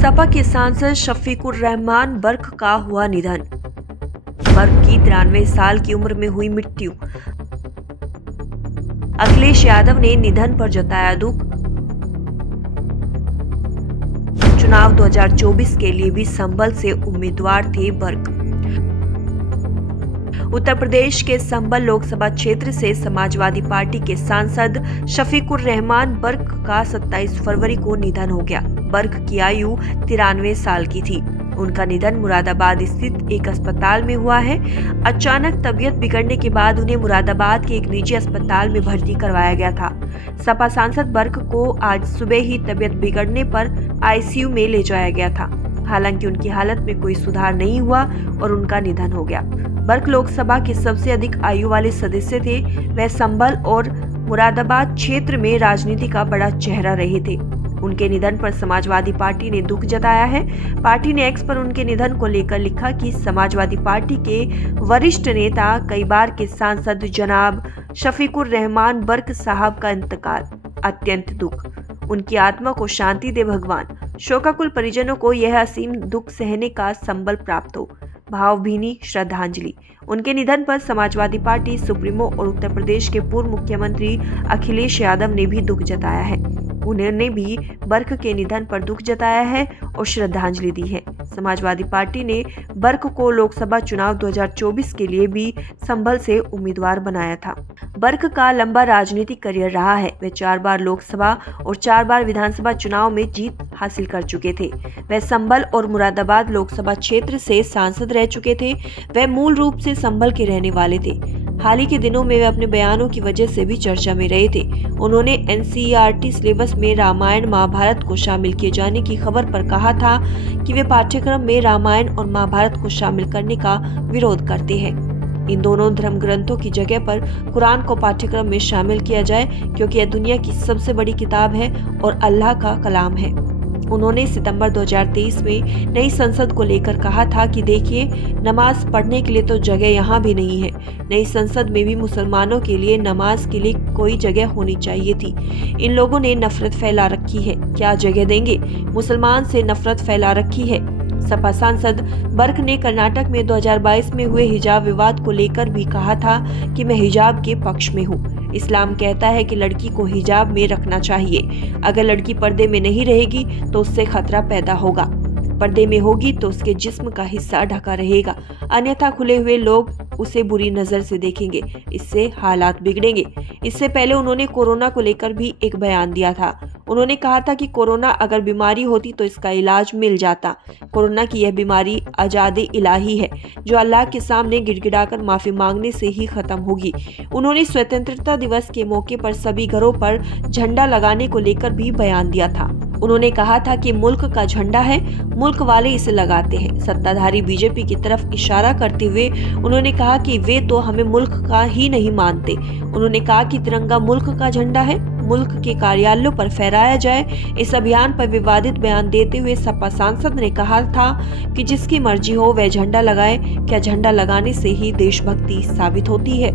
सपा के सांसद शफीकुर रहमान बर्क का हुआ निधन। बर्क की 93 साल की उम्र में हुई मृत्यु। अखिलेश यादव ने निधन पर जताया दुख। चुनाव 2024 के लिए भी संभल से उम्मीदवार थे बर्क। उत्तर प्रदेश के संभल लोकसभा क्षेत्र से समाजवादी पार्टी के सांसद शफीकुर रहमान बर्क का 27 फरवरी को निधन हो गया। बर्क की आयु 93 साल की थी। उनका निधन मुरादाबाद स्थित एक अस्पताल में हुआ है। अचानक तबीयत बिगड़ने के बाद उन्हें मुरादाबाद के एक निजी अस्पताल में भर्ती करवाया गया था। सपा सांसद बर्क को आज सुबह ही तबीयत बिगड़ने पर आईसीयू में ले जाया गया था। हालांकि उनकी हालत में कोई सुधार नहीं हुआ और उनका निधन हो गया। बर्क लोकसभा के सबसे अधिक आयु वाले सदस्य थे। वह संभल और मुरादाबाद क्षेत्र में राजनीति का बड़ा चेहरा रहे थे। उनके निधन पर समाजवादी पार्टी ने दुख जताया है। पार्टी ने एक्स पर उनके निधन को लेकर लिखा कि समाजवादी पार्टी के वरिष्ठ नेता कई बार के सांसद जनाब शफीकुर रहमान बर्क साहब का इंतकाल, अत्यंत दुख। उनकी आत्मा को शांति दे भगवान। शोकाकुल परिजनों को यह असीम दुख सहने का संबल प्राप्त हो। भावभीनी श्रद्धांजलि। उनके निधन पर समाजवादी पार्टी सुप्रीमो और उत्तर प्रदेश के पूर्व मुख्यमंत्री अखिलेश यादव ने भी दुख जताया है। उन्होंने भी बर्क के निधन पर दुख जताया है और श्रद्धांजलि दी है। समाजवादी पार्टी ने बर्क को लोकसभा चुनाव 2024 के लिए भी संभल से उम्मीदवार बनाया था। बर्क का लंबा राजनीतिक करियर रहा है। वे 4 बार लोकसभा और 4 बार विधानसभा चुनाव में जीत हासिल कर चुके थे। वह संभल और मुरादाबाद लोकसभा क्षेत्र से सांसद रह चुके थे। वह मूल रूप से संभल के रहने वाले थे। हाल ही के दिनों में वे अपने बयानों की वजह से भी चर्चा में रहे थे। उन्होंने एनसीईआरटी सिलेबस में रामायण महाभारत को शामिल किए जाने की खबर पर कहा था कि वे पाठ्यक्रम में रामायण और महाभारत को शामिल करने का विरोध करते हैं। इन दोनों धर्म ग्रंथों की जगह पर कुरान को पाठ्यक्रम में शामिल किया जाए, क्योंकि यह दुनिया की सबसे बड़ी किताब है और अल्लाह का कलाम है। उन्होंने सितंबर 2023 में नई संसद को लेकर कहा था कि देखिए, नमाज पढ़ने के लिए तो जगह यहाँ भी नहीं है। नई संसद में भी मुसलमानों के लिए नमाज के लिए कोई जगह होनी चाहिए थी। इन लोगों ने नफरत फैला रखी है, क्या जगह देंगे? मुसलमान से नफरत फैला रखी है। सपा सांसद बर्क ने कर्नाटक में 2022 में हुए हिजाब विवाद को लेकर भी कहा था कि मैं हिजाब के पक्ष में हूँ। इस्लाम कहता है कि लड़की को हिजाब में रखना चाहिए। अगर लड़की पर्दे में नहीं रहेगी तो उससे खतरा पैदा होगा। पर्दे में होगी तो उसके जिस्म का हिस्सा ढका रहेगा, अन्यथा खुले हुए लोग उसे बुरी नजर से देखेंगे। इससे हालात बिगड़ेंगे। इससे पहले उन्होंने कोरोना को लेकर भी एक बयान दिया था। उन्होंने कहा था कि कोरोना अगर बीमारी होती तो इसका इलाज मिल जाता। कोरोना की यह बीमारी आजादी इलाही है, जो अल्लाह के सामने गिड़गिड़ाकर माफी मांगने से ही खत्म होगी। उन्होंने स्वतंत्रता दिवस के मौके पर सभी घरों पर झंडा लगाने को लेकर भी बयान दिया था। उन्होंने कहा था कि मुल्क का झंडा है, मुल्क वाले इसे लगाते हैं। सत्ताधारी बीजेपी की तरफ इशारा करते हुए उन्होंने कहा कि वे तो हमें मुल्क का ही नहीं मानते। उन्होंने कहा कि तिरंगा मुल्क का झंडा है, मुल्क के कार्यालयों पर फहराया जाए। इस अभियान पर विवादित बयान देते हुए सपा सांसद ने कहा था कि जिसकी मर्जी हो वह झंडा लगाए। क्या झंडा लगाने से ही देशभक्ति साबित होती है?